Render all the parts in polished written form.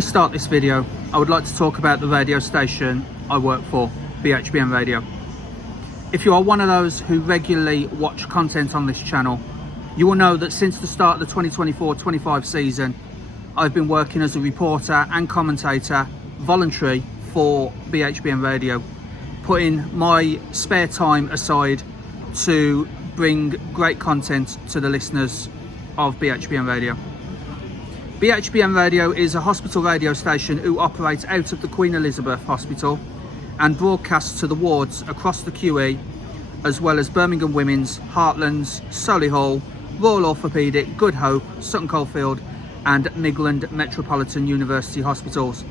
we start this video, I would like to talk about the radio station I work for, BHBN Radio. If you are one of those who regularly watch content on this channel, you will know that since the start of the 2024-25 season, I've been working as a reporter and commentator, voluntary, for BHBN Radio, putting my spare time aside to bring great content to the listeners of BHBN Radio. BHBN Radio is a hospital radio station who operates out of the Queen Elizabeth Hospital and broadcasts to the wards across the QE, as well as Birmingham Women's, Heartlands, Solihull, Royal Orthopaedic, Good Hope, Sutton Coldfield and Midland Metropolitan University Hospitals,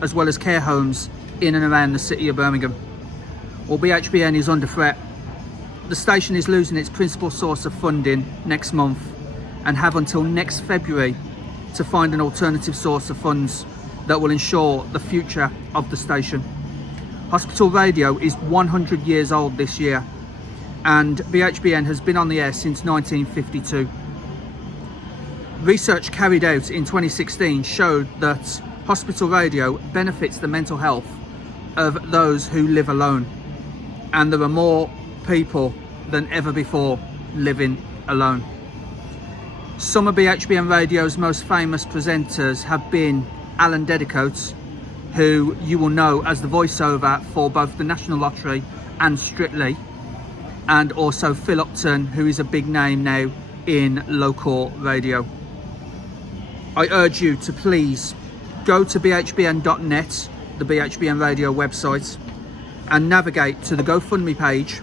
as well as care homes in and around the city of Birmingham. Well, BHBN is under threat. The station is losing its principal source of funding next month and have until next February to find an alternative source of funds that will ensure the future of the station. Hospital radio is 100 years old this year, and BHBN has been on the air since 1952. Research carried out in 2016 showed that hospital radio benefits the mental health of those who live alone, and there are more people than ever before living alone. Some of BHBN Radio's most famous presenters have been Alan Dedicoats, who you will know as the voiceover for both the National Lottery and Strictly, and also Phil Upton, who is a big name now in local radio. I urge you to please go to bhbn.net, the BHBN Radio website, and navigate to the GoFundMe page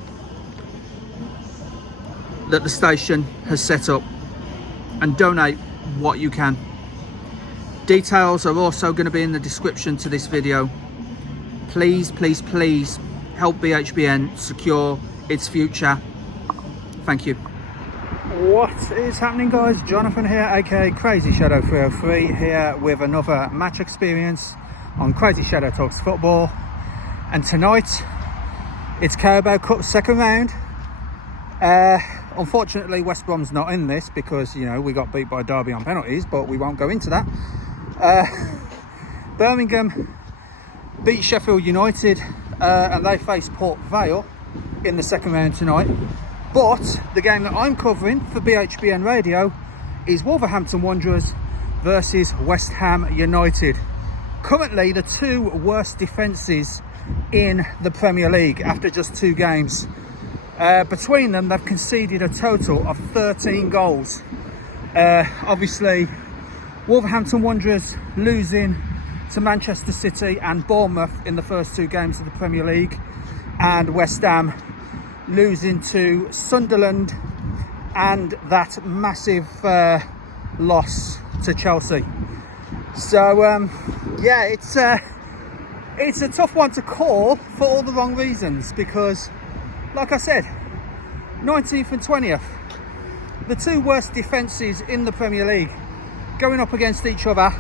that the station has set up and donate what you can. Details are also going to be in the description to this video. Please, please, please help BHBN secure its future. Thank you. What is happening, guys? Jonathan here, aka CrazyShadow 303, here with another match experience on CrazyShadow Talks Football. And tonight it's Carabao Cup second round. Unfortunately, West Brom's not in this because, you know, we got beat by Derby on penalties, but we won't go into that. Birmingham beat Sheffield United and they face Port Vale in the second round tonight. But the game that I'm covering for BHBN Radio is Wolverhampton Wanderers versus West Ham United. Currently the two worst defences in the Premier League after just 2 games. Between them, they've conceded a total of 13 goals. Obviously, Wolverhampton Wanderers losing to Manchester City and Bournemouth in the first 2 games of the Premier League, and West Ham losing to Sunderland and that massive loss to Chelsea. So, yeah, it's a tough one to call for all the wrong reasons because, like I said, 19th and 20th, the 2 worst defences in the Premier League going up against each other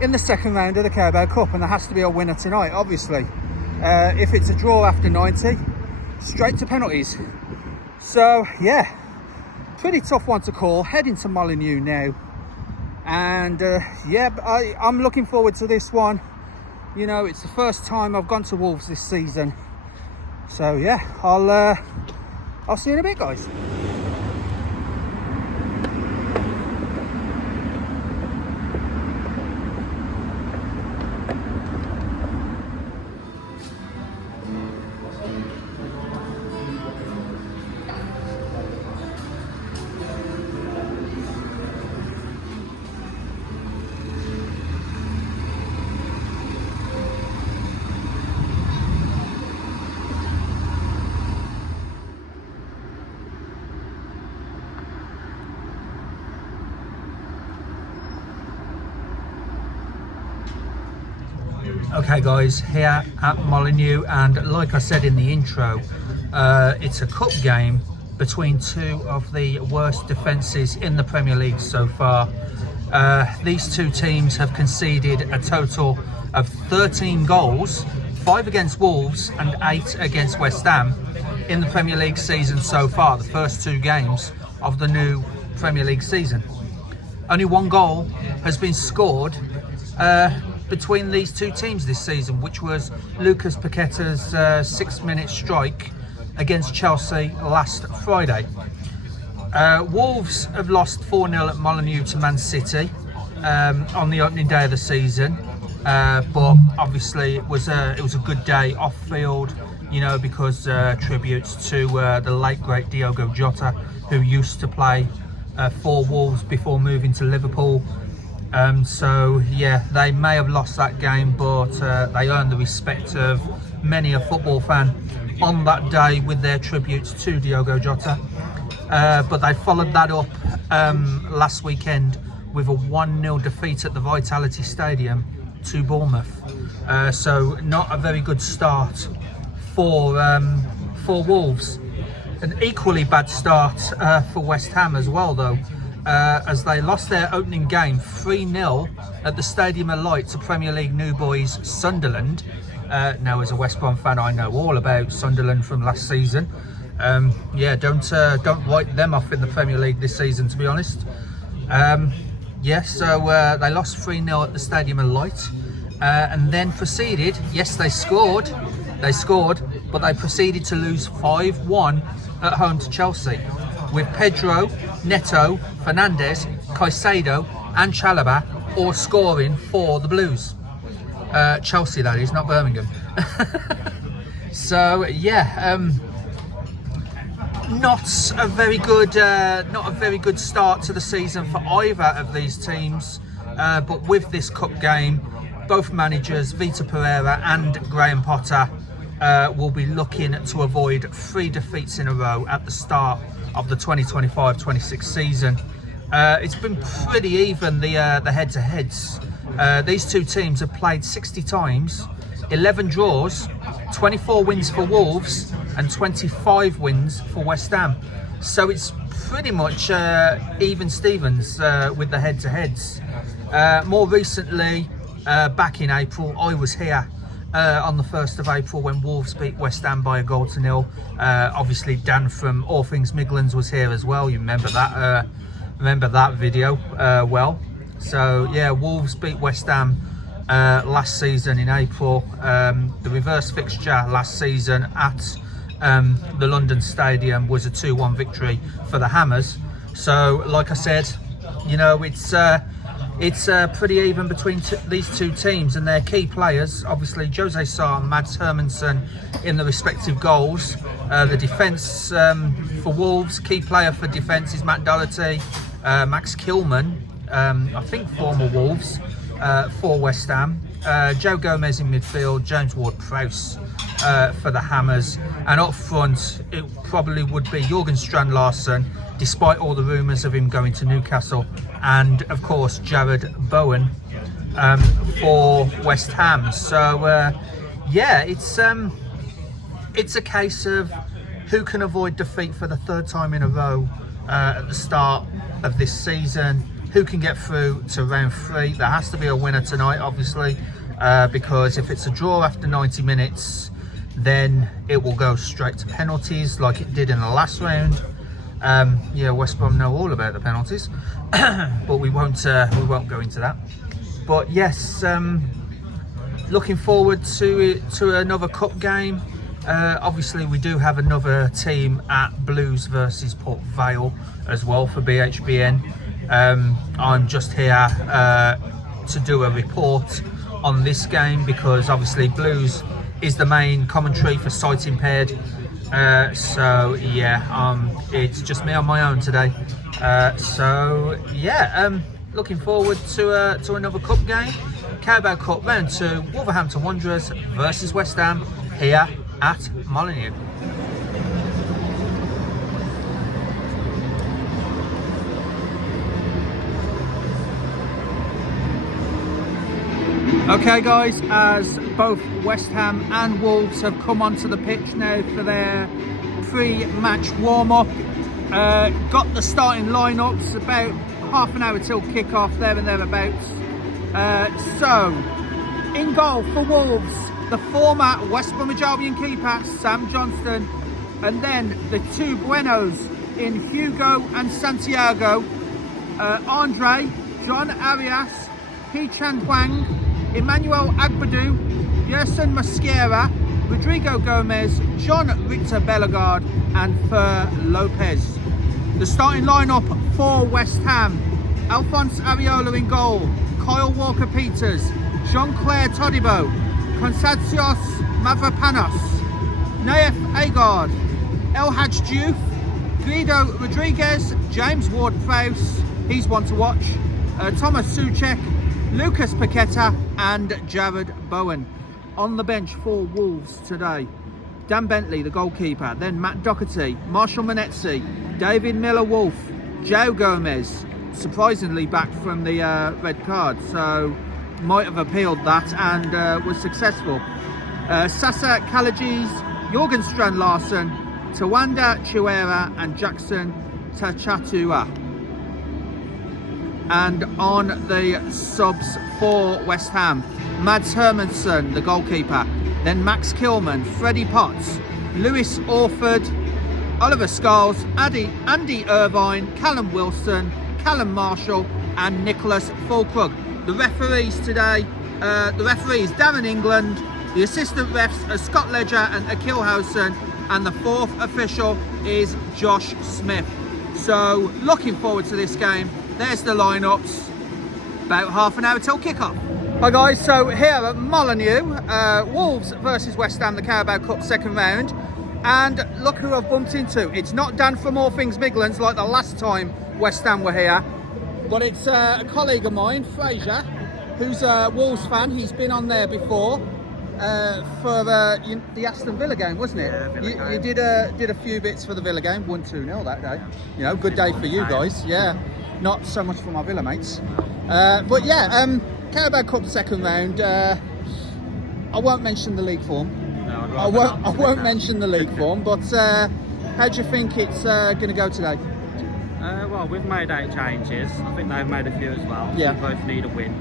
in the second round of the Carabao Cup, and there has to be a winner tonight, obviously. If it's a draw after 90, straight to penalties. So, yeah, pretty tough one to call. Heading to Molineux now. And, yeah, I'm looking forward to this one. You know, it's the first time I've gone to Wolves this season. So yeah, I'll see you in a bit, guys. Okay guys, here at Molineux, and like I said in the intro, it's a cup game between 2 of the worst defences in the Premier League so far. These 2 teams have conceded a total of 13 goals, 5 against Wolves and 8 against West Ham in the Premier League season so far, the first 2 games of the new Premier League season. Only 1 goal has been scored between these two teams this season, which was Lucas Paqueta's 6-minute strike against Chelsea last Friday. Wolves have lost 4-0 at Molineux to Man City on the opening day of the season, but obviously it was a good day off field, you know, because tributes to the late great Diogo Jota, who used to play for Wolves before moving to Liverpool. So yeah, they may have lost that game, but they earned the respect of many a football fan on that day with their tributes to Diogo Jota. But they followed that up last weekend with a 1-0 defeat at the Vitality Stadium to Bournemouth. So not a very good start for Wolves. An equally bad start for West Ham as well, though, as they lost their opening game 3-0 at the Stadium of Light to Premier League new boys Sunderland. Now, as a West Brom fan, I know all about Sunderland from last season. Yeah, don't write them off in the Premier League this season, to be honest. Yeah, so they lost 3-0 at the Stadium of Light, and then proceeded. Yes, they scored, but they proceeded to lose 5-1 at home to Chelsea, with Pedro, Neto, Fernandes, Caicedo and Chalobah all scoring for the Blues. Chelsea, that is, not Birmingham. So yeah, not a very good start to the season for either of these teams. But with this cup game, both managers Vitor Pereira and Graham Potter will be looking to avoid 3 defeats in a row at the start of the 2025-26 season. It's been pretty even, the head-to-heads. These two teams have played 60 times, 11 draws, 24 wins for Wolves and 25 wins for West Ham. So it's pretty much even Stevens with the head-to-heads. More recently, back in April, I was here on the 1st of April when Wolves beat West Ham by 1-0. Obviously Dan from All Things Midlands was here as well. You remember that video well. So yeah, Wolves beat West Ham last season in April. The reverse fixture last season at the London Stadium was a 2-1 victory for the Hammers. So like I said, you know, it's pretty even between these two teams and their key players. Obviously Jose Sarr and Mads Hermansen in the respective goals. The defence for Wolves, key player for defence is Matt Doherty. Max Kilman, I think former Wolves, for West Ham. Joe Gomez in midfield, James Ward-Prowse for the Hammers, and up front it probably would be Jurgen Strand-Larsen, despite all the rumours of him going to Newcastle, and of course Jared Bowen for West Ham. So yeah, it's a case of who can avoid defeat for the 3rd time in a row at the start of this season. Who can get through to round 3? There has to be a winner tonight, obviously, because if it's a draw after 90 minutes, then it will go straight to penalties like it did in the last round. Yeah, West Brom know all about the penalties, but we won't go into that. But yes, looking forward to another cup game. Obviously, we do have another team at Blues versus Port Vale as well for BHBN. I'm just here to do a report on this game because obviously Blues is the main commentary for sight impaired. So yeah, it's just me on my own today. So yeah, looking forward to another cup game. Carabao Cup round 2, Wolverhampton Wanderers versus West Ham here at Molineux. Okay guys, as both West Ham and Wolves have come onto the pitch now for their pre-match warm-up, got the starting lineups about half an hour till kick-off, there and thereabouts. So, in goal for Wolves, the former West Bromwich Albion keeper, Sam Johnston, and then the two Buenos in Hugo and Santiago, Andre, John Arias, Hee-Chan Hwang, Emmanuel Agbadou, Yerson Mosquera, Rodrigo Gomez, John Richter Bellegarde and Fer Lopez. The starting lineup for West Ham: Alphonse Areola in goal, Kyle Walker-Peters, Jean-Claire Todibo, Konstantios Mavropanos, Naif Agard, El Hadj Diouf, Guido Rodriguez, James Ward-Prowse, he's one to watch, Thomas Soucek, Lucas Paqueta and Jared Bowen. On the bench for Wolves today: Dan Bentley, the goalkeeper, then Matt Doherty, Marshall Manetzi, David Miller-Wolf, Joe Gomez, surprisingly back from the red card, so might have appealed that and was successful. Sasa Kalajis, Jorgen Strand-Larsen, Tawanda Chiwera and Jackson Tachatua. And on the subs for West Ham: Mads Hermansson, the goalkeeper, then Max Kilman, Freddie Potts, Lewis Orford, Oliver Scholes, Andy Irvine, Callum Wilson, Callum Marshall and Nicholas Fulkrug. The referees today, the referee is Darren England, the assistant refs are Scott Ledger and Akil Housen, and the fourth official is Josh Smith. So looking forward to this game. There's the lineups, about half an hour till kick-off. Hi guys, so here at Molineux, Wolves versus West Ham, the Carabao Cup second round, and look who I've bumped into. It's not Dan from All Things Midlands like the last time West Ham were here, but it's a colleague of mine, Fraser, who's a Wolves fan. He's been on there before for the Aston Villa game, wasn't it? Yeah, you did a few bits for the Villa game, won 2-0 that day. You know, good day for you guys. Yeah, not so much for my Villa mates. But yeah, Carabao Cup second round. I won't mention the league form. No, I won't mention the league form. But how do you think it's going to go today? Well, we've made 8 changes. I think they've made a few as well. Yeah. We both need a win.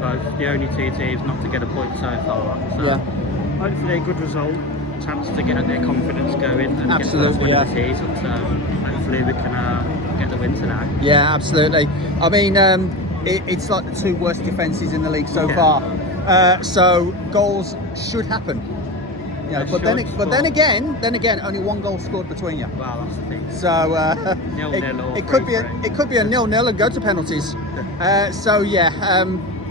Both the only 2 teams not to get a point so far. So yeah. Hopefully a good result. Chance to get their confidence going and absolutely, get the first win of the season. So hopefully we can get the win today. Yeah, absolutely. I mean, it's like the 2 worst defences in the league so far. So goals should happen. You know, but then again, only 1 goal scored between you. Well, that's the thing. So it could be a 0-0 and go to penalties. So yeah.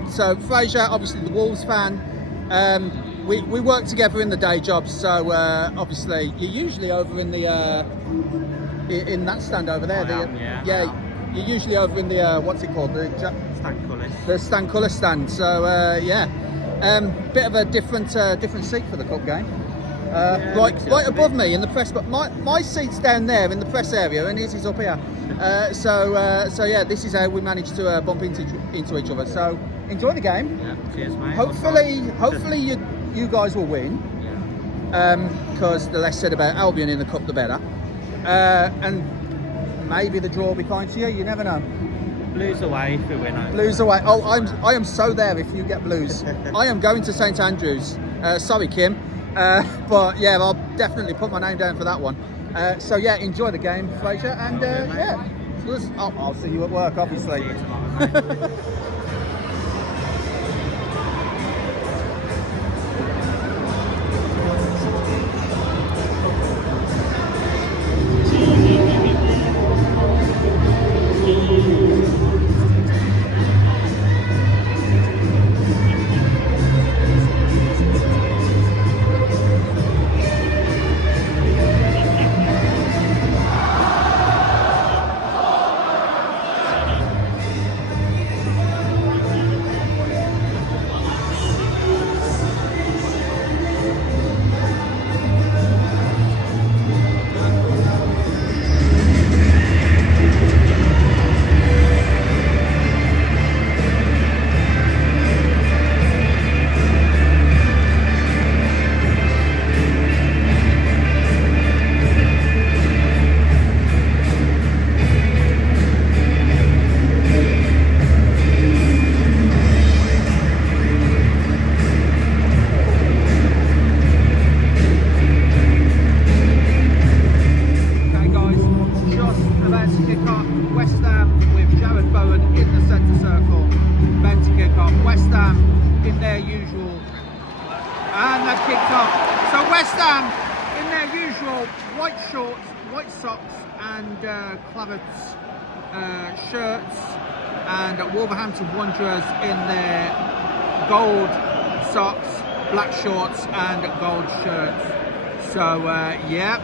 So Fraser, obviously the Wolves fan. We work together in the day jobs. So obviously you're usually over in the in that stand over there. You're usually over in the what's it called? The Stan Cullis stand. So yeah, bit of a different seat for the cup game. Right above me in the press, but my seat's down there in the press area, and his is up here. So yeah, this is how we managed to bump into each other. So enjoy the game. Yeah, cheers, mate. Hopefully you guys will win. Because the less said about Albion in the cup, the better. And maybe the draw will be kind to you. You never know. Blues away if we win. Blues away. Oh, I am so there if you get Blues. I am going to St Andrews. Sorry, Kim. But yeah, I'll definitely put my name down for that one. So yeah, enjoy the game, Fraser, and yeah, I'll see you at work, obviously. West Ham with Jared Bowen in the centre circle, meant to kick off. their usual, and they've kicked off. So West Ham in their usual white shorts, white socks and claret shirts, and Wolverhampton Wanderers in their gold socks, black shorts and gold shirts. So yeah,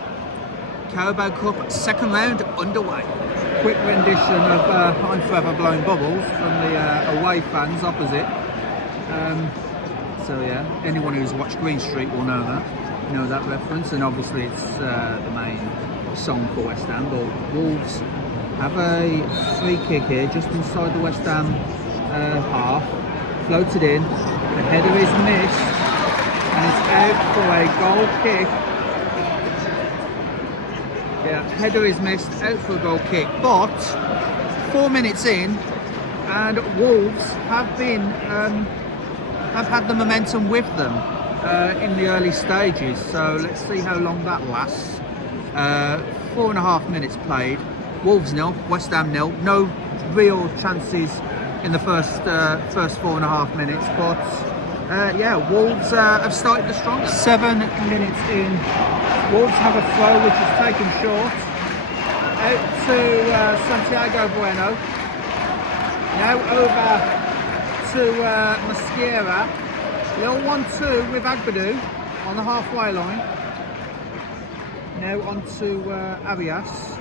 Carabao Cup second round underway. Quick rendition of I'm Forever Blowing Bubbles from the away fans opposite. So yeah, anyone who's watched Green Street will know that reference, and obviously it's the main song for West Ham. But Wolves have a free kick here just inside the West Ham half, floated in, the header is missed and it's out for a goal kick. Yeah, header is missed, out for a goal kick, but 4 minutes in and Wolves have had the momentum with them in the early stages, so let's see how long that lasts. 4.5 minutes played, Wolves 0, West Ham 0, no real chances in the first 4.5 minutes, but yeah, Wolves have started the strongest. 7 minutes in, Wolves have a throw which is taken short, out to Santiago Bueno, now over to Mosquera, little 1-2 with Agbadou on the halfway line, now on to Arias,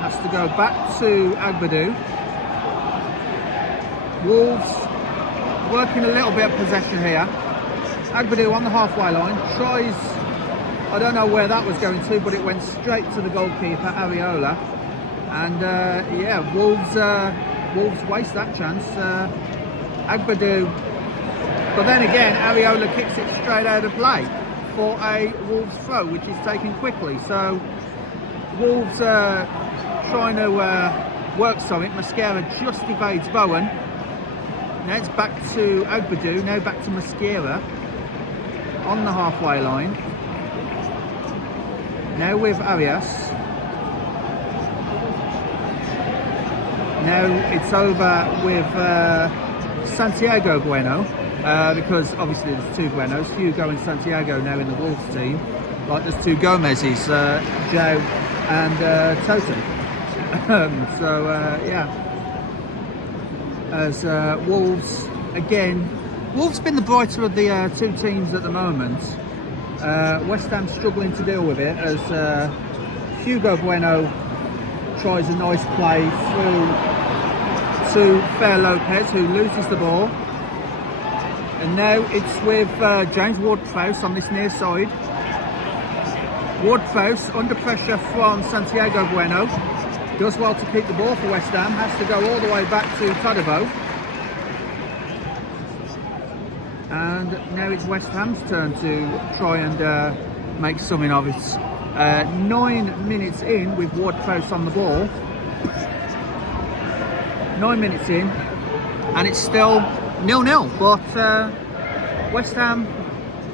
has to go back to Agbadou. Wolves working a little bit of possession here. Agbadou on the halfway line, tries, I don't know where that was going to, but it went straight to the goalkeeper, Areola. And yeah, Wolves waste that chance. Agbadou, but then again, Areola kicks it straight out of play for a Wolves throw, which is taken quickly. So Wolves trying to work something. Mosquera just evades Bowen. Now it's back to Agbadou, now back to Mosquera on the halfway line. Now with Arias. Now it's over with Santiago Bueno, because obviously there's two Buenos, Hugo and Santiago now in the Wolves team. Like there's two Gomez's, Joe and Totem. So yeah, as Wolves again, Wolves been the brighter of the two teams at the moment. West Ham struggling to deal with it as Hugo Bueno tries a nice play through to Fer Lopez, who loses the ball, and now it's with James Ward-Prowse on this near side. Ward-Prowse under pressure from Santiago Bueno, does well to keep the ball for West Ham, has to go all the way back to Tadabo. And now it's West Ham's turn to try and make something of it. 9 minutes in with Ward-Prowse on the ball. 9 minutes in, and it's still 0-0. But West Ham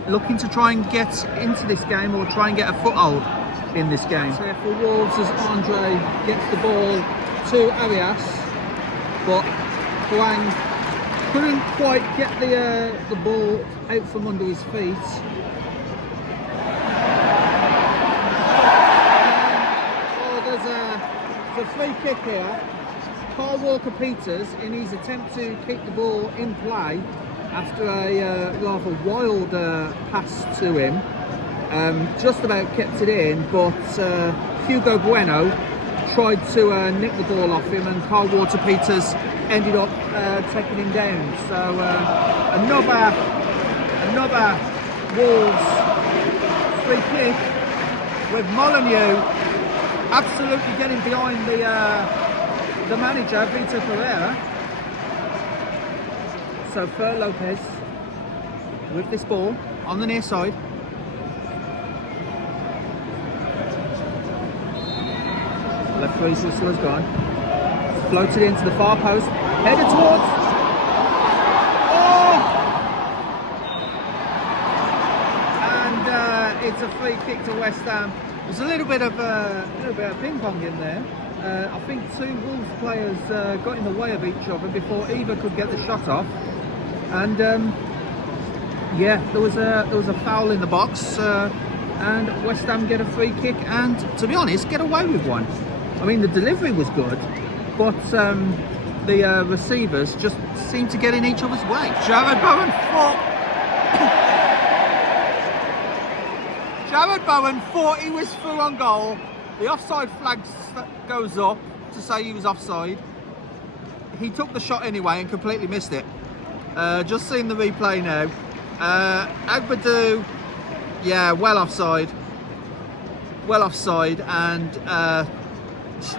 looking to try and get into this game, or try and get a foothold in this game. So for Wolves, as Andre gets the ball to Arias, but Huang couldn't quite get the ball out from under his feet. Oh, there's a free kick here. Carl Walker-Peters, in his attempt to keep the ball in play after a rather wild pass to him, just about kept it in, but Hugo Bueno tried to nick the ball off him, and Carl Walker-Peters ended up taking him down. So another Wolves free kick with Molineux absolutely getting behind the manager, Vitor Pereira. So Fer Lopez with this ball on the near side. Left free whistle has gone. Floated into the far post. Headed towards. Oh! And it's a free kick to West Ham. There's a little bit of ping pong in there. I think two Wolves players got in the way of each other before either could get the shot off. And yeah, there was a foul in the box, and West Ham get a free kick, and to be honest, get away with one. I mean, the delivery was good, but the receivers just seemed to get in each other's way. Jared Bowen thought he was through on goal. The offside flag goes up to say he was offside. He took the shot anyway and completely missed it. Just seeing the replay now. Agbadou, yeah, well offside, and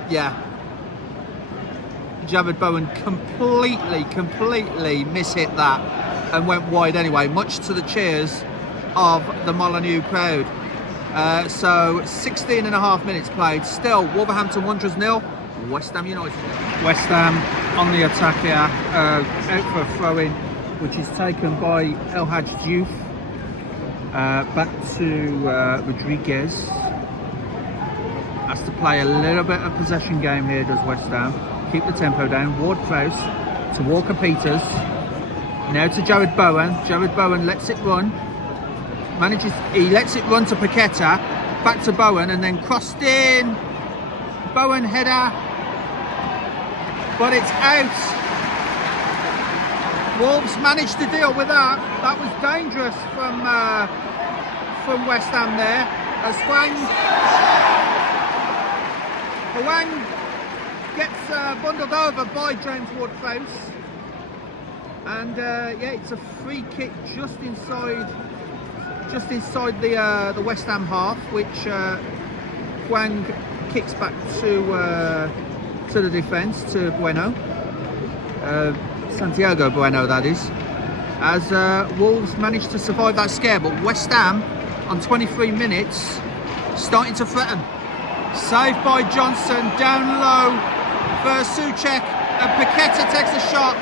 yeah, Jared Bowen completely mishit that and went wide anyway, much to the cheers of the Molineux crowd. So 16 and a half minutes played, still Wolverhampton Wanderers 0, West Ham United. West Ham on the attack here, out for a throw-in, which is taken by El Hadj Diouf. Back to Rodriguez. Has to play a little bit of possession game here, does West Ham. Keep the tempo down. Ward-Prowse to Walker-Peters. Now to Jared Bowen. Jared Bowen lets it run. He lets it run to Paqueta. Back to Bowen and then crossed in. Bowen header. But it's out. Wolves managed to deal with that. That was dangerous from West Ham there. As Hwang gets bundled over by James Ward-Prowse, and yeah, it's a free kick just inside the West Ham half, which Hwang kicks back to the defence, to Bueno. Santiago Bueno, that is, as Wolves managed to survive that scare, but West Ham on 23 minutes starting to threaten. Saved by Johnson, down low for Souček, and Paqueta takes a shot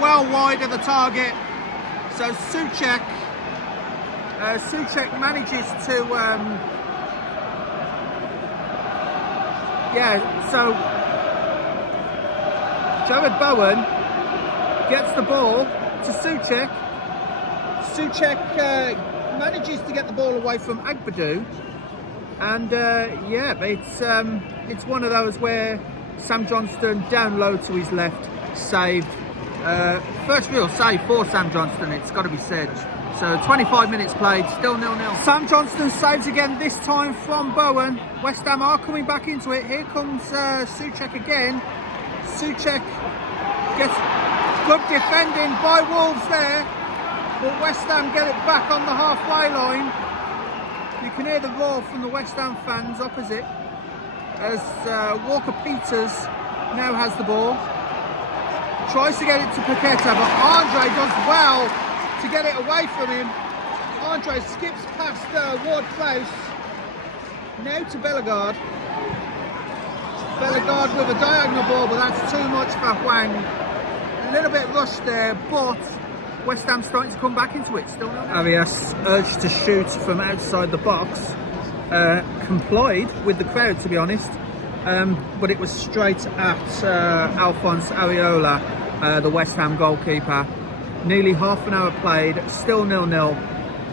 well wide of the target. So Souček manages to so Jared Bowen gets the ball to Souček. Souček manages to get the ball away from Agbadou, and yeah, it's one of those where Sam Johnston down low to his left saved. First real save for Sam Johnston, it's got to be said. So 25 minutes played, still 0-0. Sam Johnston saves again, this time from Bowen. West Ham are coming back into it. Here comes Souček again. Souček gets good defending by Wolves there, but West Ham get it back on the halfway line. You can hear the roar from the West Ham fans opposite as Walker-Peters now has the ball. Tries to get it to Paqueta, but Andre does well to get it away from him. Andre skips past Ward-Prowse. Now to Bellegarde. Bellegarde with a diagonal ball, but that's too much for Hwang. A little bit rushed there, but West Ham starting to come back into it. Still no. Arias urged to shoot from outside the box. Complied with the crowd, to be honest. But it was straight at Alphonse Areola, the West Ham goalkeeper. Nearly half an hour played, still 0-0,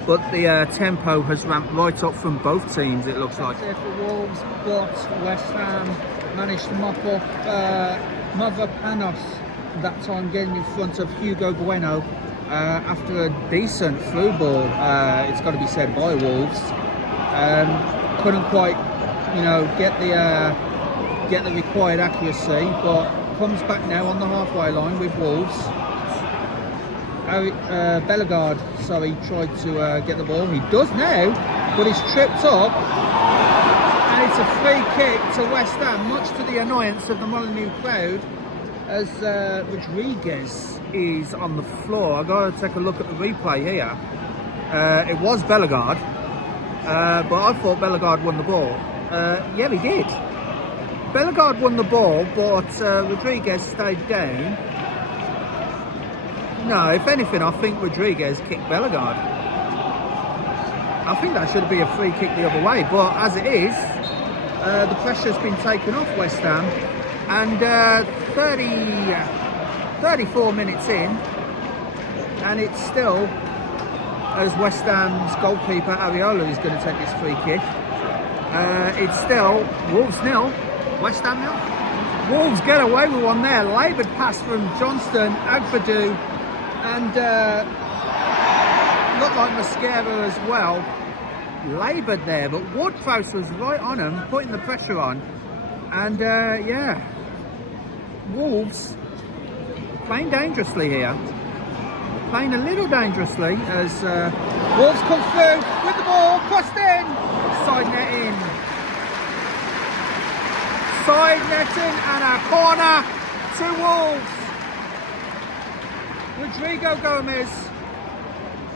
but the tempo has ramped right up from both teams, it looks like. That's it for Wolves, but West Ham managed to mop up Mavropanos, that time getting in front of Hugo Bueno after a decent through ball, it's got to be said, by Wolves. Couldn't quite, get the required accuracy, but comes back now on the halfway line with Wolves. Bellegarde, tried to get the ball. He does now, but he's tripped up, and it's a free kick to West Ham, much to the annoyance of the Molineux crowd, as Rodriguez is on the floor. I've got to take a look at the replay here. It was Bellegarde, but I thought Bellegarde won the ball. Yeah, he did. Bellegarde won the ball, but Rodriguez stayed down. No, if anything, I think Rodriguez kicked Bellegarde. I think that should be a free kick the other way, but as it is, the pressure's been taken off West Ham, and 34 minutes in, and it's still, as West Ham's goalkeeper Areola is going to take this free kick, it's still Wolves 0, West Ham 0. Wolves get away with one there. Laboured pass from Johnston, Agbadu, and looked like Mosquera as well. Laboured there, but Ward-Prowse was right on him, putting the pressure on. And yeah, Wolves playing dangerously here. Playing a little dangerously as Wolves come through with the ball, crossed in, side net in. Side netting and a corner to Wolves. Rodrigo Gomez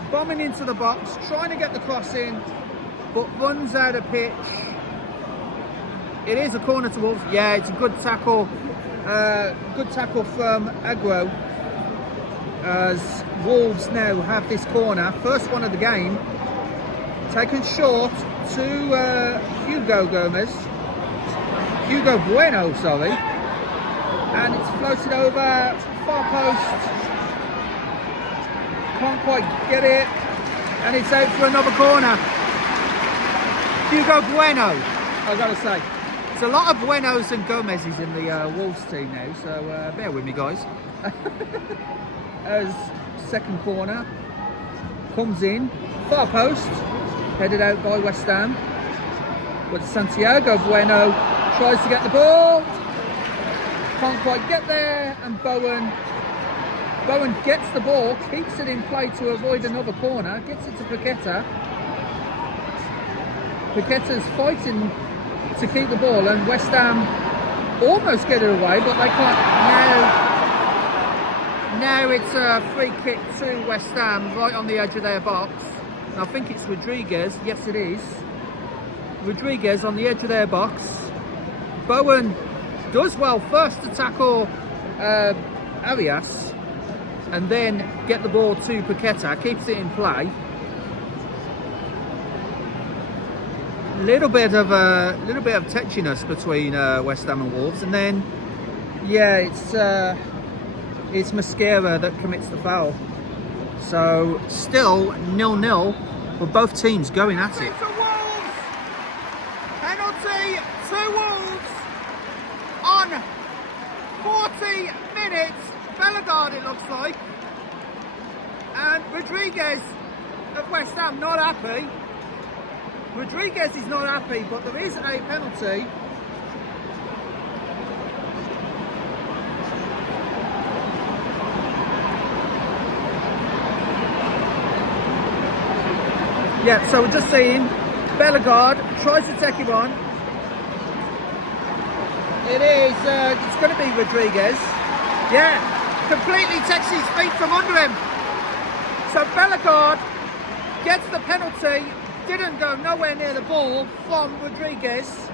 bombing into the box, trying to get the cross in, but runs out of pitch. It is a corner to Wolves. Yeah, it's a good tackle. Good tackle from Agro. As Wolves now have this corner, first one of the game, taken short to Hugo Bueno, sorry, and it's floated over far post, can't quite get it, and it's out for another corner. Hugo Bueno, I gotta say, there's a lot of Buenos and Gomez's in the Wolves team now, so bear with me, guys. As second corner comes in, far post, headed out by West Ham, but Santiago Bueno tries to get the ball, can't quite get there, and Bowen gets the ball, keeps it in play to avoid another corner, gets it to Paqueta. Paqueta's fighting to keep the ball, and West Ham almost get it away, but they can't. Now it's a free kick to West Ham, right on the edge of their box. And I think it's Rodriguez, yes it is. Rodriguez on the edge of their box. Bowen does well first to tackle Arias, and then get the ball to Paqueta, keeps it in play. Little bit of tetchiness between West Ham and Wolves, and then yeah, it's Mosquera that commits the foul. So still 0-0 with both teams going at it. Penalty to Wolves on 40 minutes. Bellegarde, it looks like. And Rodriguez of West Ham not happy. Rodriguez is not happy, but there is a penalty. Yeah, so we're just seeing Bellegarde tries to take him on. It's going to be Rodriguez. Yeah, completely takes his feet from under him. So Bellegarde gets the penalty, didn't go nowhere near the ball from Rodriguez.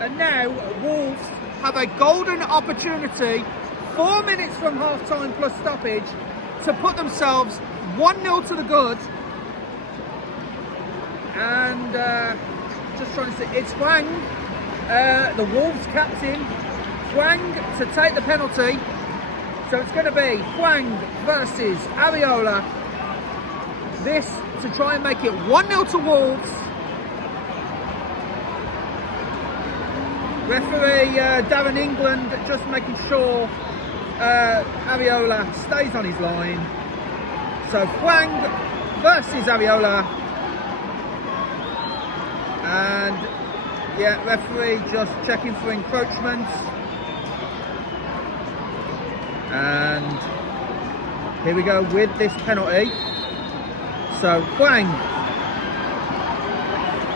And now Wolves have a golden opportunity, 4 minutes from half time plus stoppage, to put themselves 1-0 to the good. And just trying to see, it's Hwang, the Wolves captain, Hwang to take the penalty. So it's going to be Hwang versus Areola. This to try and make it 1-0 to Wolves. Referee Darren England just making sure Areola stays on his line. So Hwang versus Areola. And yeah, referee just checking for encroachment. And here we go with this penalty. So Hwang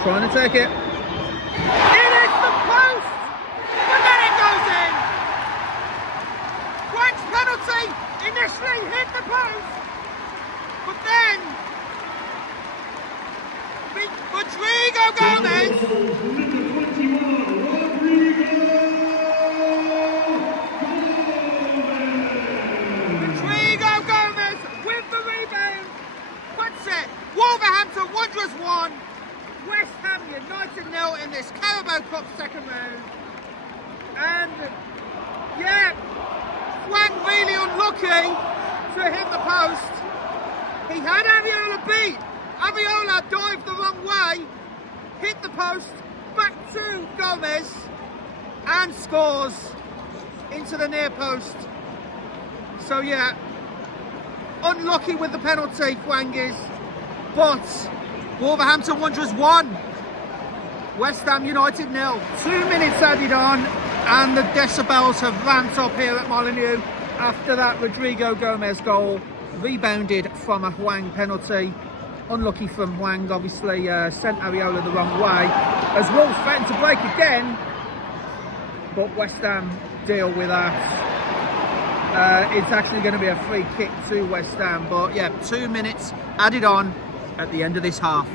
trying to take it. It is the post! And then it goes in! Hwang's penalty initially hit the post, but then Rodrigo Gomez with the rebound puts it. Wolverhampton Wanderers 1, West Ham United 0 in this Carabao Cup second round. And yeah, Hwang really unlucky to hit the post. He had Areola beat. Areola dived the wrong way, hit the post, back to Gomez, and scores into the near post. So yeah, unlucky with the penalty, Hwang is, but Wolverhampton Wanderers 1, West Ham United 0. 2 minutes added on, and the decibels have ramped up here at Molineux after that Rodrigo Gomez goal, rebounded from a Hwang penalty. Unlucky from Hwang, obviously sent Areola the wrong way, as Wolves threatened to break again, but West Ham deal with that. It's actually going to be a free kick to West Ham, but yeah, 2 minutes added on at the end of this half.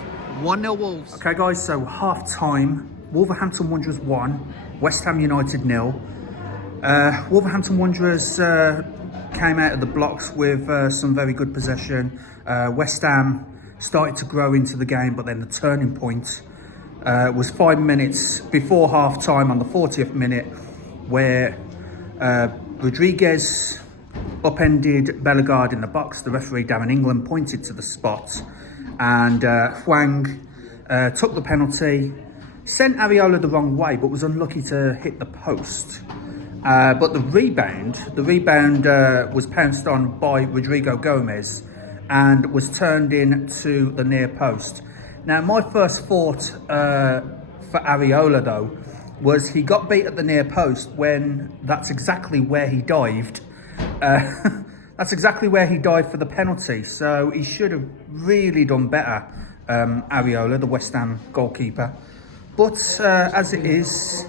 1-0 Wolves. Okay guys, so half time, Wolverhampton Wanderers 1, West Ham United 0. Wolverhampton Wanderers came out of the blocks with some very good possession. West Ham started to grow into the game, but then the turning point was 5 minutes before half time on the 40th minute, where Rodriguez upended Bellegarde in the box. The referee, Darren England, pointed to the spot, and Hwang took the penalty, sent Areola the wrong way, but was unlucky to hit the post. But the rebound was pounced on by Rodrigo Gomez and was turned into the near post. Now, my first thought for Areola, though, was he got beat at the near post when that's exactly where he dived. That's exactly where he dived for the penalty. So he should have really done better, Areola, the West Ham goalkeeper. But as it is,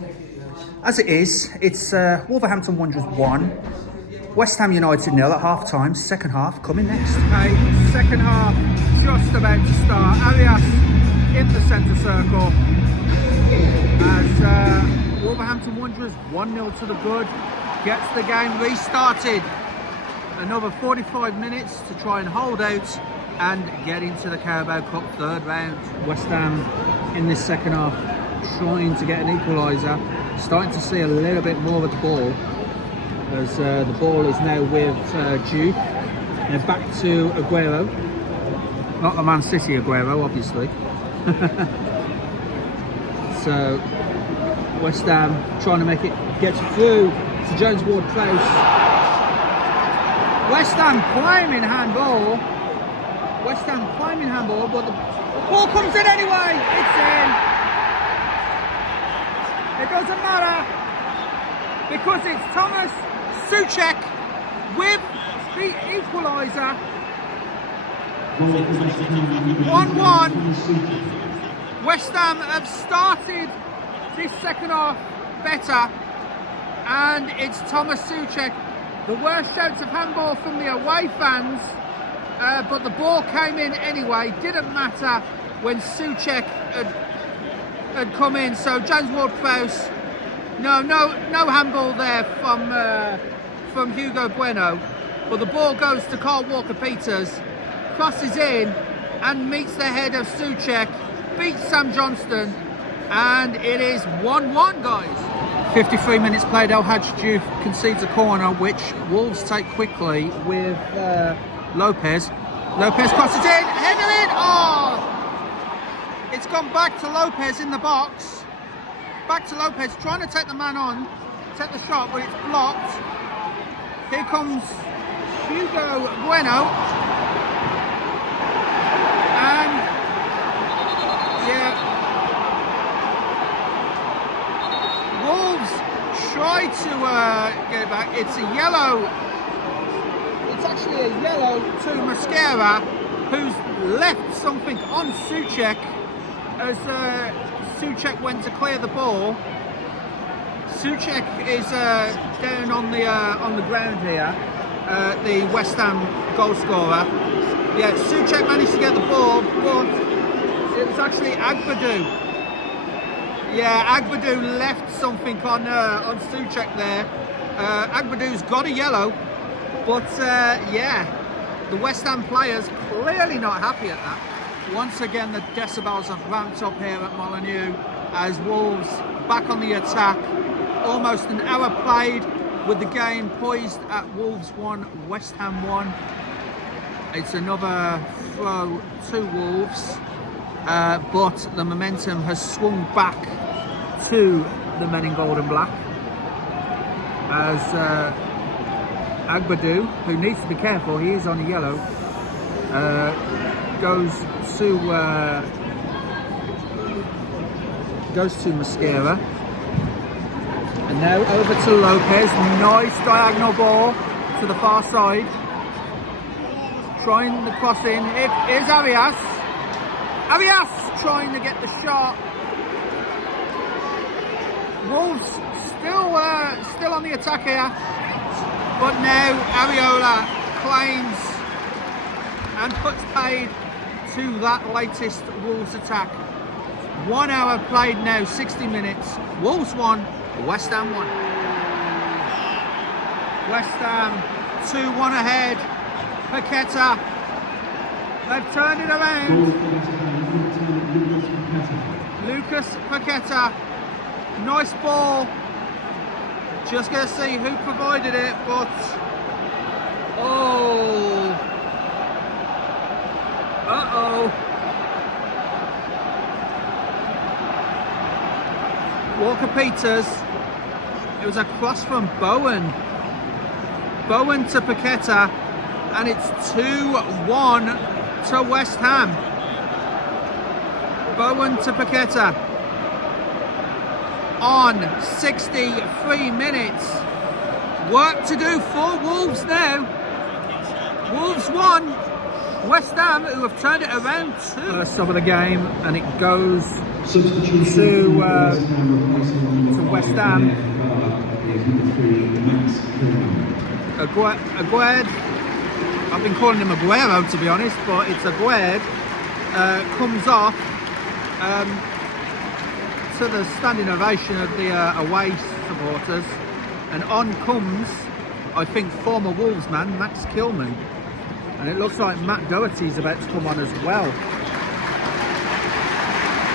it's Wolverhampton Wanderers 1, West Ham United 0 at half time. Second half coming next. Okay, second half just about to start. Arias in the centre circle as Wolverhampton Wanderers 1-0 to the good, gets the game restarted. Another 45 minutes to try and hold out and get into the Carabao Cup third round. West Ham in this second half trying to get an equaliser, starting to see a little bit more of the ball, as the ball is now with Juve. Now back to Aguero, not the Man City Aguero, obviously. So West Ham trying to make it get through to Jones Ward-Prowse. West Ham climbing handball. West Ham climbing handball, but the ball comes in anyway. It's in. It doesn't matter because it's Thomas Souček with the equaliser. 1-1. West Ham have started this second half better, and it's Thomas Souček. The worst shouts of handball from the away fans, but the ball came in anyway. Didn't matter when Souček had come in. So James Ward-Prowse, no handball there from Hugo Bueno, but the ball goes to Carl Walker-Peters, crosses in and meets the head of Souček, beats Sam Johnston, and it is 1-1, guys. 53 minutes played. El Hadj Diouf concedes a corner, which Wolves take quickly with Lopez. Lopez crosses in, headed in. Oh! It's gone back to Lopez in the box. Back to Lopez, trying to take the man on, take the shot, but it's blocked. Here comes Hugo Bueno. And, yeah, Wolves try to get it back. It's a yellow. It's actually a yellow to Mosquera, who's left something on Souček as Souček went to clear the ball. Souček is down on the ground here. The West Ham goal scorer. Yeah, Souček managed to get the ball, but it was actually Agbadou. Yeah, Agbadou left something on Souček there. Agbadou's got a yellow, but yeah, the West Ham players clearly not happy at that. Once again, the decibels have ramped up here at Molineux as Wolves back on the attack. Almost an hour played with the game poised at Wolves 1, West Ham 1. It's another throw to Wolves, but the momentum has swung back to the men in gold and black as Agbadu, who needs to be careful, he is on a yellow, goes to Mascara, and now over to Lopez. Nice diagonal ball to the far side, trying the cross in. Here's Arias trying to get the shot. Wolves still on the attack here, but now Ariola claims and puts paid to that latest Wolves attack. 1 hour played now, 60 minutes. Wolves 1, West Ham 1. West Ham 2-1 ahead. Paqueta, they've turned it around. Lucas Paqueta, nice ball. Just going to see who provided it, but Walker Peters. It was a cross from Bowen to Paqueta, and it's 2-1 to West Ham. Bowen to Paqueta on 63 minutes. Work to do for Wolves now. Wolves 1, West Ham, who have turned it around 2. First stop of the game, and it goes to West Ham. Aguerd, I've been calling him Aguero to be honest, but it's Aguerd, comes off to the standing ovation of the away supporters, and on comes, I think, former Wolves man Max Kilman, and it looks like Matt Doherty's about to come on as well.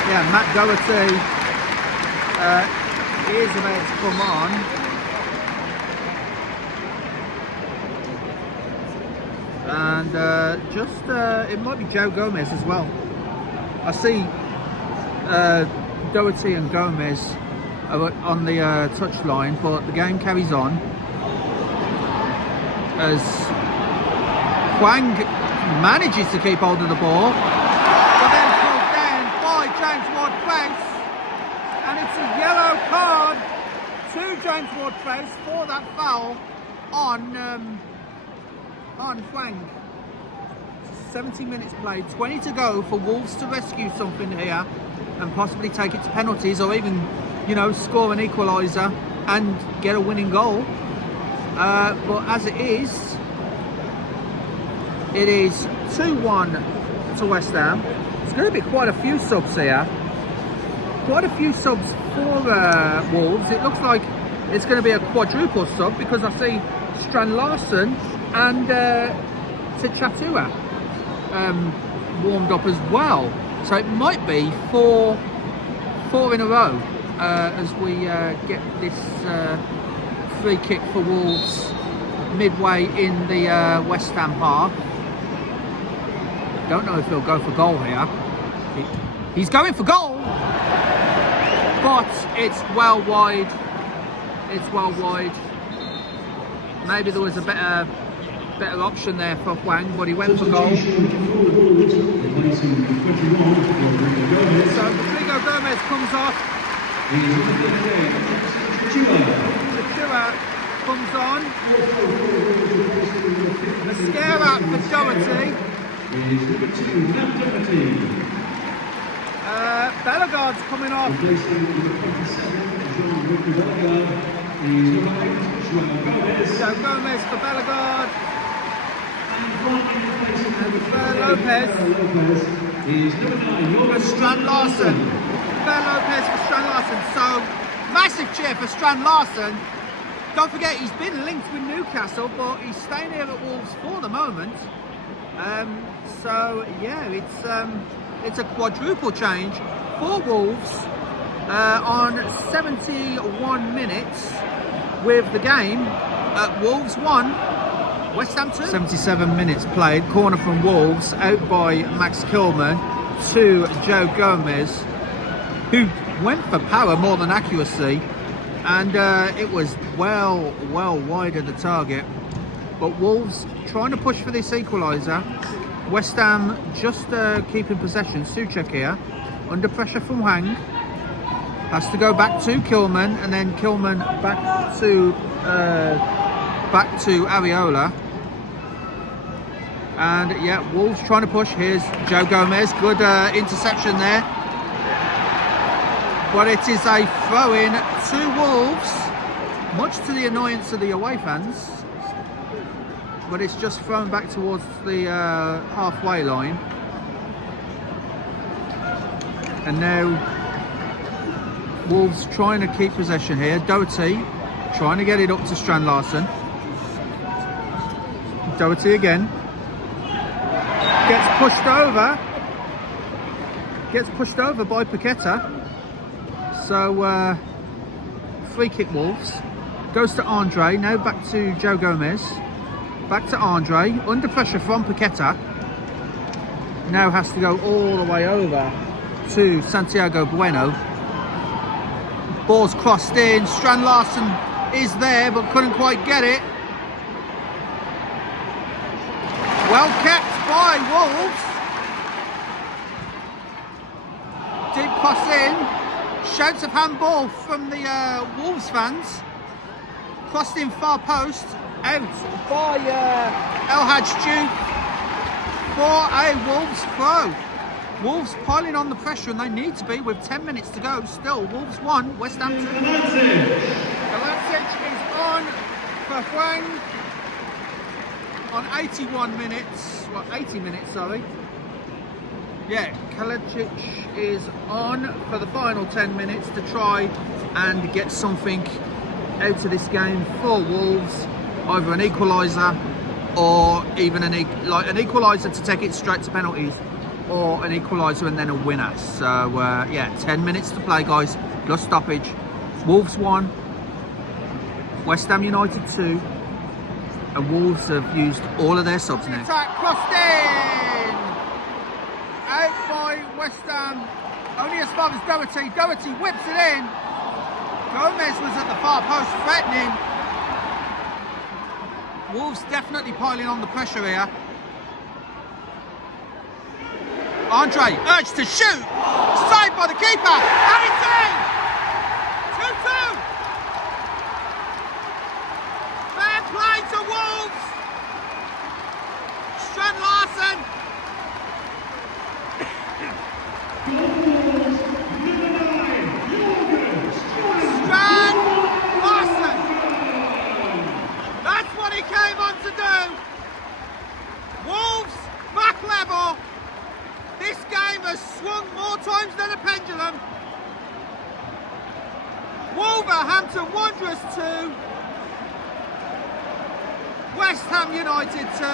Yeah, Matt Doherty is about to come on. And it might be Joe Gomez as well. I see Doherty and Gomez are on the touchline, but the game carries on as Hwang manages to keep hold of the ball, but then pulled down by James Ward-Prowse, and it's a yellow card to James Ward-Prowse for that foul on Hwang. 70 minutes played, 20 to go for Wolves to rescue something here and possibly take it to penalties, or even, score an equaliser and get a winning goal. But as it is 2-1 to West Ham. There's going to be quite a few subs here. Quite a few subs for Wolves. It looks like it's going to be a quadruple sub, because I see Strand-Larsen and Tchatua warmed up as well. So it might be four in a row as we get this free kick for Wolves midway in the West Ham half. Don't know if he'll go for goal here. He's going for goal, but it's well wide. It's well wide. Maybe there was a better option there for Hwang, but he went for goal. So Rodrigo Gomez comes off. Tchatua comes on. Mascara for Doherty. Bellegarde's coming off. So Gomez for Bellegarde. And for Lopez for Strand-Larsen. Lopez for Strand-Larsen. So massive cheer for Strand-Larsen. Don't forget, he's been linked with Newcastle, but he's staying here at Wolves for the moment. So yeah, it's a quadruple change for Wolves on 71 minutes, with the game at Wolves 1, West Ham 2. 77 minutes played. Corner from Wolves, out by Max Kilman to Joe Gomez, who went for power more than accuracy, and it was well wide of the target. But Wolves trying to push for this equaliser. West Ham just keeping possession. Souček here, under pressure from Wang. Has to go back to Kilman, and then Kilman back to Areola. And yeah, Wolves trying to push. Here's Joe Gomez. Good interception there. But it is a throw-in to Wolves, much to the annoyance of the away fans. But it's just thrown back towards the halfway line. And now Wolves trying to keep possession here. Doherty trying to get it up to Strand-Larsen. Doherty again. Gets pushed over by Paqueta. So free kick Wolves. Goes to Andre. Now back to Joe Gomez. Back to Andre. Under pressure from Paqueta. Now has to go all the way over to Santiago Bueno. Ball's crossed in. Strand-Larsen is there but couldn't quite get it. Well kept by Wolves. Deep cross in. Shouts of handball from the Wolves fans. Crossed in far post. Out by El Hadj Duke for a Wolves throw. Wolves piling on the pressure, and they need to be with 10 minutes to go. Still, Wolves 1, West Ham 2. Kalajdzic is on for Huang on 81 minutes. Well, 80 minutes, sorry. Yeah, Kalajdzic is on for the final 10 minutes to try and get something out of this game for Wolves. Either an equaliser or even an equaliser to take it straight to penalties, or an equaliser and then a winner. So yeah, 10 minutes to play, guys, plus stoppage. Wolves 1, West Ham United 2, and Wolves have used all of their subs now. Attack crossed in! Out by West Ham, only as far as Doherty. Doherty whips it in. Gomez was at the far post threatening. Wolves definitely piling on the pressure here. Andre urged to shoot. Saved by the keeper. And it's in! 2-2. Fair play to Wolves. Strand-Larsen. Strand-Larsen. That's what he came on to do. Wolves back level. This game has swung more times than a pendulum. Wolverhampton Wanderers 2, West Ham United 2,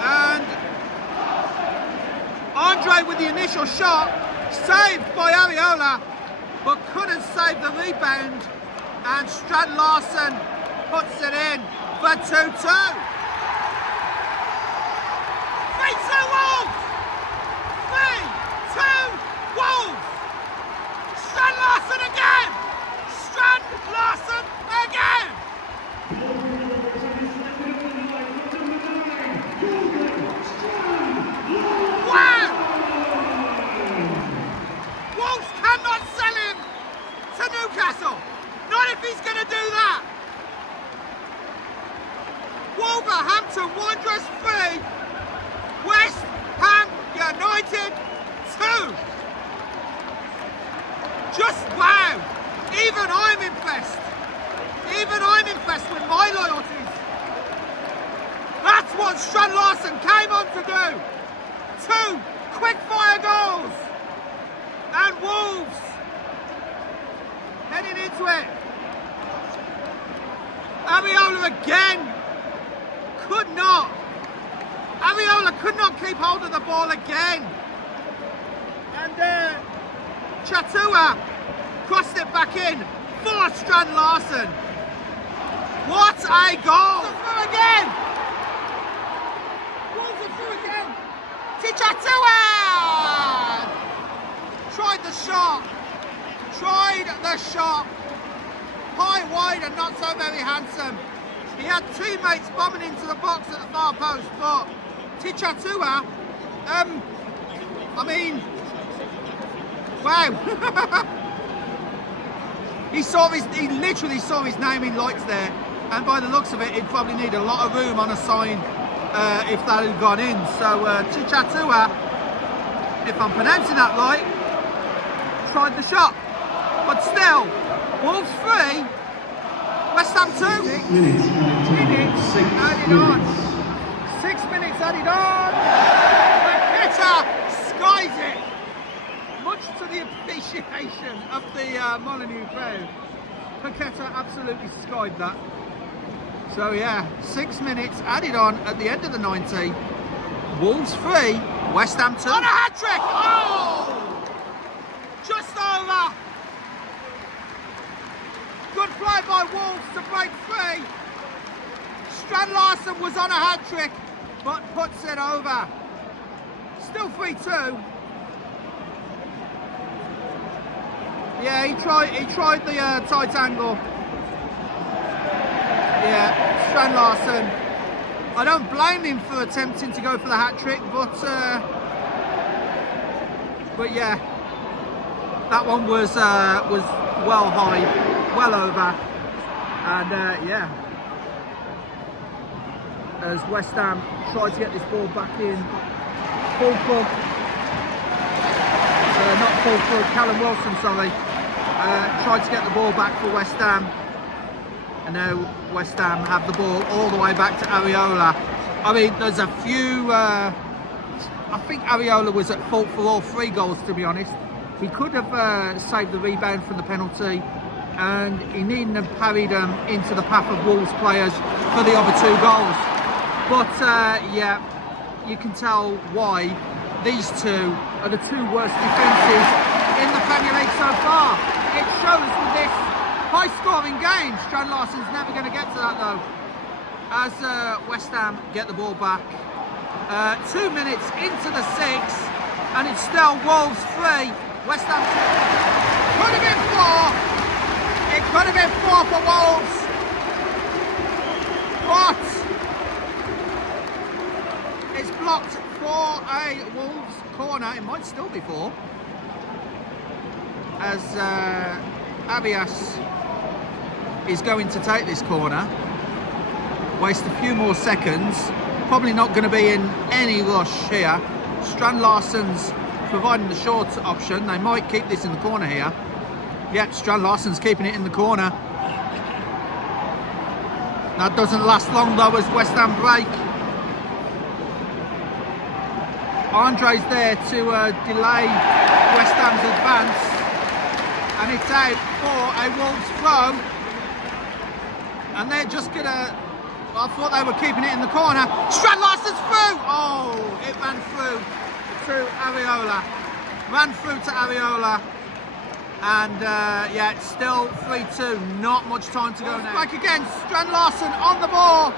and Andre with the initial shot, saved by Areola, but couldn't save the rebound, and Strand-Larsen puts it in for 2-2. 3-2 Wolves! 3-2 Wolves! Strand-Larsen again! Strand-Larsen again! Wow! Wolves cannot sell him to Newcastle. Not if he's going to do that. Wolverhampton Wanderers 3, West Ham United 2. Just wow. Even I'm impressed. Even I'm impressed with my loyalties. That's what Strand-Larsen came on to do. 2 quick-fire goals. And Wolves heading into it. Areola again. Areola could not keep hold of the ball again. And Chatua crossed it back in for Strand-Larsen. What a goal! Tichatua! Tried the shot. High, wide, and not so very handsome. He had teammates bombing into the box at the far post, but Tichatua, I mean, wow. He literally saw his name in lights there, and by the looks of it, he'd probably need a lot of room on a sign if that had gone in. So Tichatua, if I'm pronouncing that right, tried the shot, but still, Wolves 3, West Ham 2. 6 minutes added on. 6 minutes added on. Paqueta skies it, much to the appreciation of the Molineux crowd. Paqueta absolutely skied that. So yeah, 6 minutes added on at the end of the 90. Wolves 3, West Ham 2. On a hat-trick! Oh! Just over. Good play by Wolves to break free. Strand-Larsen was on a hat-trick, but puts it over. Still 3-2. Yeah, he tried the tight angle. Yeah, Strand-Larsen. I don't blame him for attempting to go for the hat-trick, but yeah, that one was well high, well over, and yeah, as West Ham tried to get this ball back in full plug, not full plug, Callum Wilson, sorry, tried to get the ball back for West Ham, and now West Ham have the ball all the way back to Areola. I mean, there's a few, I think Areola was at fault for all 3 goals, to be honest. He could have saved the rebound from the penalty, and he needn't have parried them into the path of Wolves players for the other 2 goals. But yeah, you can tell why these 2 are the 2 worst defences in the Premier League so far. It shows with this high-scoring game. Strand-Larsen's never going to get to that though. As West Ham get the ball back. 2 minutes into the 6, and it's still Wolves 3. West Ham could have been 4. It could have been 4 for Wolves. But it's blocked for a Wolves corner. It might still be 4. As Abias is going to take this corner. Waste a few more seconds. Probably not going to be in any rush here. Strand-Larsen's providing the short option. They might keep this in the corner here. Yep, Strand-Larsen's keeping it in the corner. That doesn't last long though as West Ham break. Andre's there to delay West Ham's advance. And it's out for a Wolves throw. And they're just gonna, I thought they were keeping it in the corner. Strand-Larsen's through! Oh, it ran through to Areola. Ran through to Areola. And yeah, it's still 3-2. Not much time to go now. Back again, Strand-Larsen on the ball.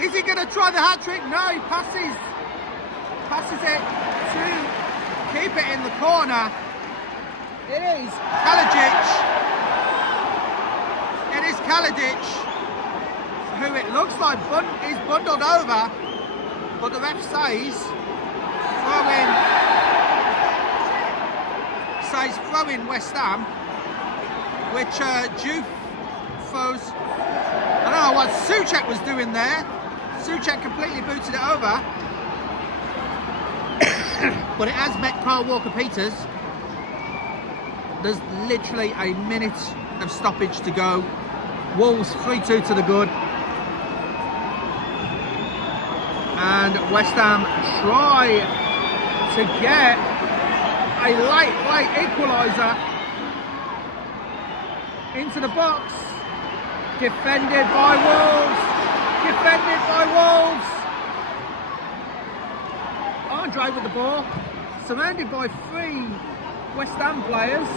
Is he going to try the hat-trick? No, he passes it to keep it in the corner. It is Kalajic. It is Kalajic, who it looks like is bundled over, but the ref says throw in West Ham, which Juve throws. I don't know what Souček was doing there. Souček completely booted it over. But it has met Kyle Walker-Peters. There's literally a minute of stoppage to go. Wolves 3-2 to the good. And West Ham try to get a late equaliser into the box. Defended by Wolves. Andre with the ball, surrounded by 3 West Ham players,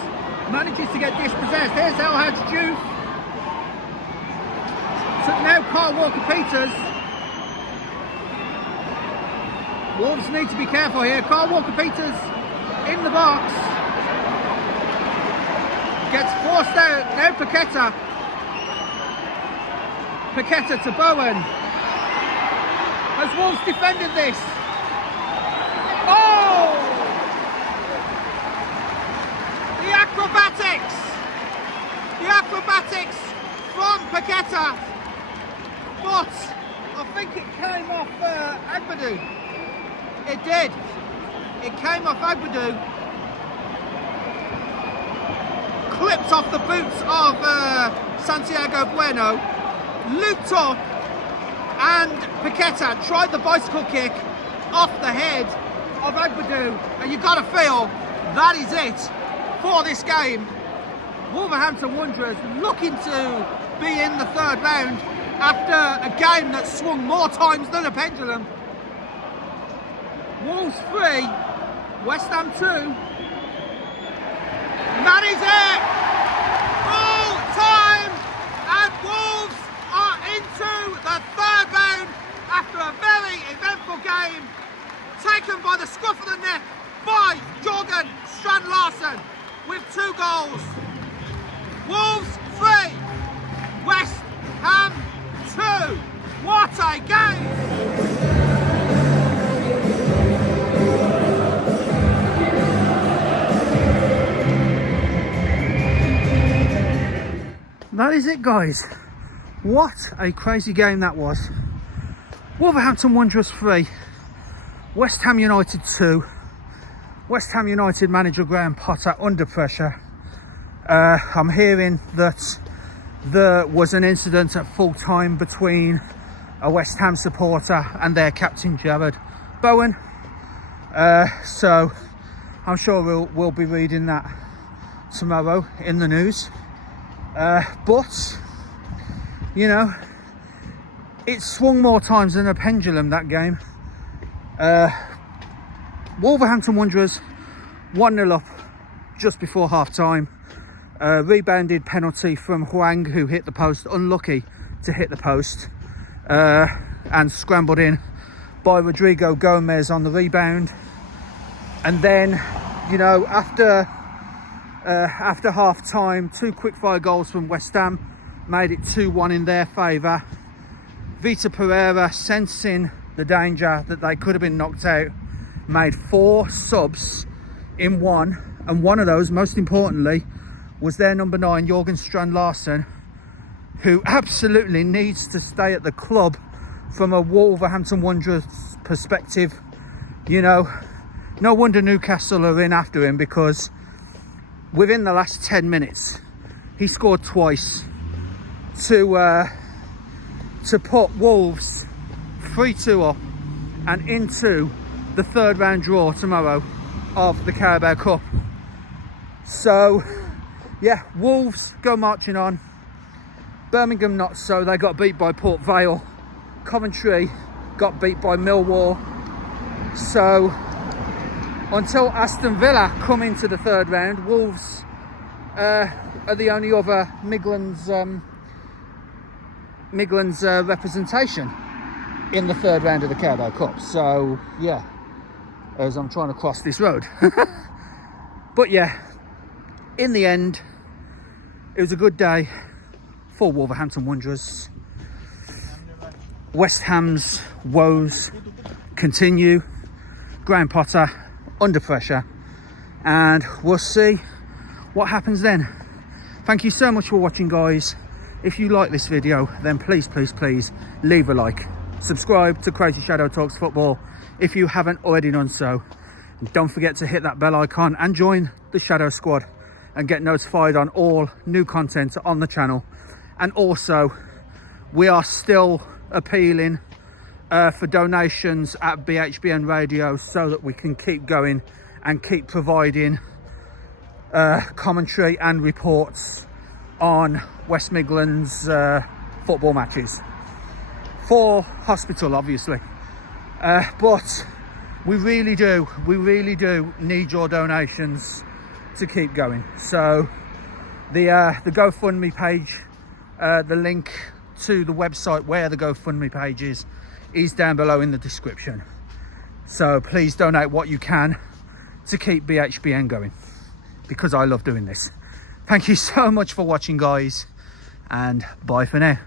manages to get dispossessed. Here's El Hadj Diouf. So now Kyle Walker-Peters. Wolves need to be careful here. Carl Walker-Peters in the box. Gets forced out. Now Paqueta. Paqueta to Bowen. Has Wolves defended this? Oh! The acrobatics! The acrobatics from Paqueta. But I think it came off Agbadou. It did. It came off Agbadou. Clipped off the boots of Santiago Bueno. Looped up. And Paqueta tried the bicycle kick off the head of Agbadou. And you've got to feel that is it for this game. Wolverhampton Wanderers looking to be in the third round after a game that swung more times than a pendulum. Wolves 3, West Ham 2. And that is it! Full time! And Wolves are into the third round after a very eventful game, taken by the scruff of the neck by Jorgen Strand-Larsen with 2 goals. Wolves 3, West Ham 2. What a game! That is it, guys. What a crazy game that was. Wolverhampton Wanderers 3, West Ham United 2. West Ham United manager Graham Potter under pressure. I'm hearing that there was an incident at full time between a West Ham supporter and their captain Jared Bowen. So I'm sure we'll be reading that tomorrow in the news. But you know, it swung more times than a pendulum, that game. Wolverhampton Wanderers 1-0 up just before half time. Rebounded penalty from Huang, who hit the post, unlucky to hit the post, and scrambled in by Rodrigo Gomez on the rebound. And then, you know, after half time, 2 quick-fire goals from West Ham made it 2-1 in their favour. Vitor Pereira, sensing the danger that they could have been knocked out, made 4 subs in one, and one of those, most importantly, was their number 9, Jorgen Strand-Larsen, who absolutely needs to stay at the club from a Wolverhampton Wanderers perspective. You know, no wonder Newcastle are in after him, because within the last 10 minutes he scored twice to put Wolves 3-2 up and into the third round draw tomorrow of the Carabao Cup. So yeah, Wolves go marching on. Birmingham not so. They got beat by Port Vale. Coventry got beat by Millwall. So until Aston Villa come into the third round, Wolves are the only other Midlands representation in the third round of the Carabao Cup. So yeah, as I'm trying to cross this road. But yeah, in the end, it was a good day for Wolverhampton Wanderers. West Ham's woes continue. Graham Potter under pressure, and we'll see what happens then. Thank you so much for watching, guys. If you like this video, then please leave a like. Subscribe to CrazyShadow Talks Football if you haven't already done so. And don't forget to hit that bell icon and join the Shadow Squad and get notified on all new content on the channel. And also, we are still appealing for donations at BHBN Radio so that we can keep going and keep providing commentary and reports on West Midlands football matches for hospital, obviously. But we really do need your donations to keep going. So the GoFundMe page, the link to the website where the GoFundMe page is down below in the description. So please donate what you can to keep BHBN going, because I love doing this. Thank you so much for watching, guys, and bye for now.